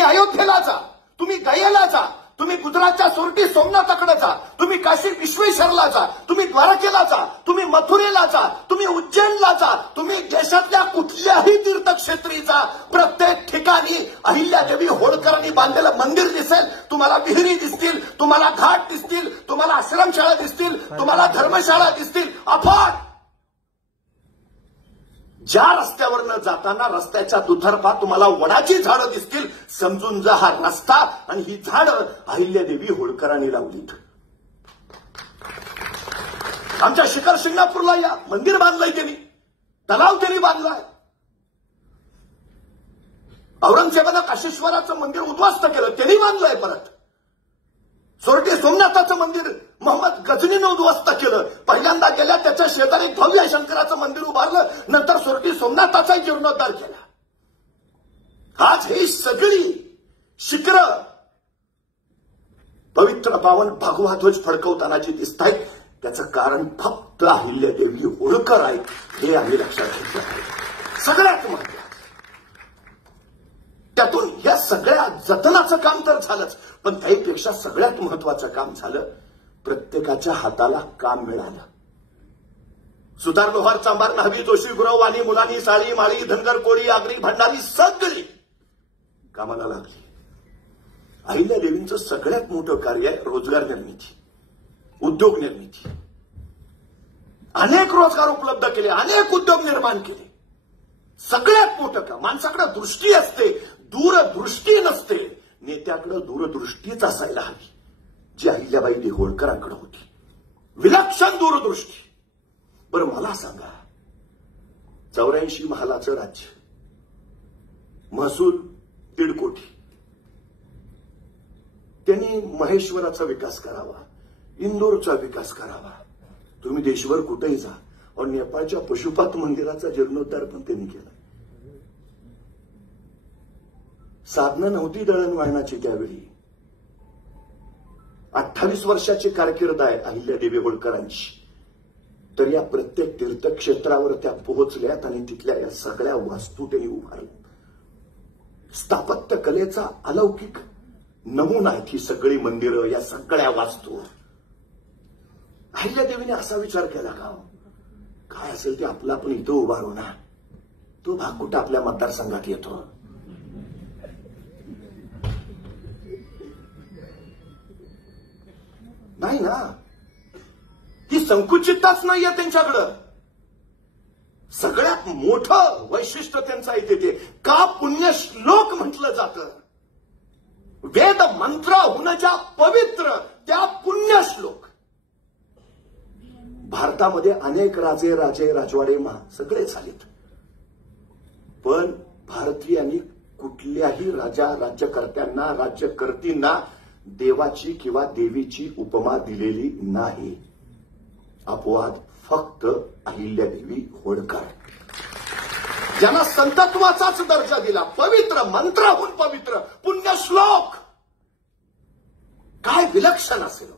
तुम्ही अयोध्येला जा, तुम्ही गयेला जा, तुम्ही गुजरातच्या सोरटी सोमनाथाकडे जा, तुम्ही काशी विश्वेश्वरला जा, तुम्ही द्वारकेला जा, तुम्ही मथुरेला जा, तुम्ही उज्जैनला जा, तुम्ही देशातल्या कुठल्याही तीर्थक्षेत्री जा, प्रत्येक ठिकाणी अहिल्यादेवी होळकरांनी बांधलेलं मंदिर दिसेल, तुम्हाला विहिरी दिसतील, तुम्हाला घाट दिसतील, तुम्हाला आश्रमशाळा दिसतील, तुम्हाला धर्मशाळा दिसतील. अफाट ज्या रस्त्यावरनं जाताना रस्त्याच्या दुतर्फा तुम्हाला वडाची झाडं दिसतील, समजून जा हा रस्ता आणि ही झाडं अहिल्यादेवी होळकरांनी लावलीत. आमच्या शिखर शिंगणापूरला या मंदिर बांधलंय त्यांनी, तलाव त्यांनी बांधलाय. औरंगजेबानं काशीश्वराचं मंदिर उद्ध्वस्त केलं, त्यांनी बांधलंय. परत सोरटी सोमनाथाचं मंदिर मोहम्मद गजनीनं उद्ध्वस्त केलं. पहिल्यांदा गेल्या त्याच्या शेजारी भव्य शंकराचं मंदिर उभारलं, नंतर सोरटी सोमनाथाचा जीर्णोद्धार केला. आज ही सगळी शिखरं पवित्र पावन भगवा ध्वज फडकवताना जी दिसत आहेत, त्याचं कारण फक्त अहिल्यादेवी होळकर आहे, हे आम्ही लक्षात घेतलं पाहिजे. सगळ्यात महत्त्वाचं त्यातून या सगळ्या जतनाचं काम तर झालंच, पण त्यापेक्षा सगळ्यात महत्वाचं काम झालं, प्रत्येकाच्या हाताला काम मिळालं. सुतार, लोहार, चांभार, न्हावी, जोशी, गुरव, वाणी, मुलानी, साळी, माळी, धनगर, कोळी, आगरी, भंडारी सगळी कामाला लागली. अहिल्यादेवींचं सगळ्यात मोठं कार्य आहे रोजगार निर्मिती, उद्योग निर्मिती. अनेक रोजगार उपलब्ध केले, अनेक उद्योग निर्माण केले. सगळ्यात मोठं काम. माणसाकडे दृष्टी असते, दूरदृष्टी नसते. नेत्याकडे दूरदृष्टीच असायला हवी, जी अहिल्याबाई होळकरांकडे होती. विलक्षण दूरदृष्टी. बरं मला सांगा, 84 महालाचं राज्य, महसूल 1.5 कोटी. त्यांनी महेश्वराचा विकास करावा, इंदोरचा विकास करावा. तुम्ही देशभर कुठेही जा, और नेपाळच्या पशुपात मंदिराचा जीर्णोद्धार पण त्यांनी केला. साधनं नव्हती दळणवळणाची त्यावेळी. 28 वर्षाची कारकीर्द आहे अहिल्यादेवी होळकरांची. तर या प्रत्येक तीर्थक्षेत्रावर त्या पोहोचल्यात आणि तिथल्या या सगळ्या वास्तू त्यांनी उभारल्या. स्थापत्य कलेचा अलौकिक नमुना आहेत ही सगळी मंदिरं, या सगळ्या वास्तू. अहिल्यादेवीने असा विचार केला का, काय असेल ते आपलं आपण इथं उभारू ना, तो भाग कुठं आपल्या मतदारसंघात येतो. नाही ना, ही संकुचितताच नाहीये त्यांच्याकडं. सगळ्यात मोठं वैशिष्ट्य त्यांचं आहे ते का पुण्यश्लोक म्हटलं जातं. वेद मंत्राहून ज्या पवित्र त्या पुण्यश्लोक. भारतामध्ये अनेक राजे, राजवाडे सगळे झालेत, पण भारतीयांनी कुठल्याही राज्यकर्त्यांना, राज्यकर्तींना देवाची किंवा देवीची उपमा दिलेली नाही. अपवाद फक्त अहिल्यादेवी होळकर, ज्यांना संतत्वाचाच दर्जा दिला. पवित्र मंत्राहून पवित्र पुण्यश्लोक. काय विलक्षण असेल.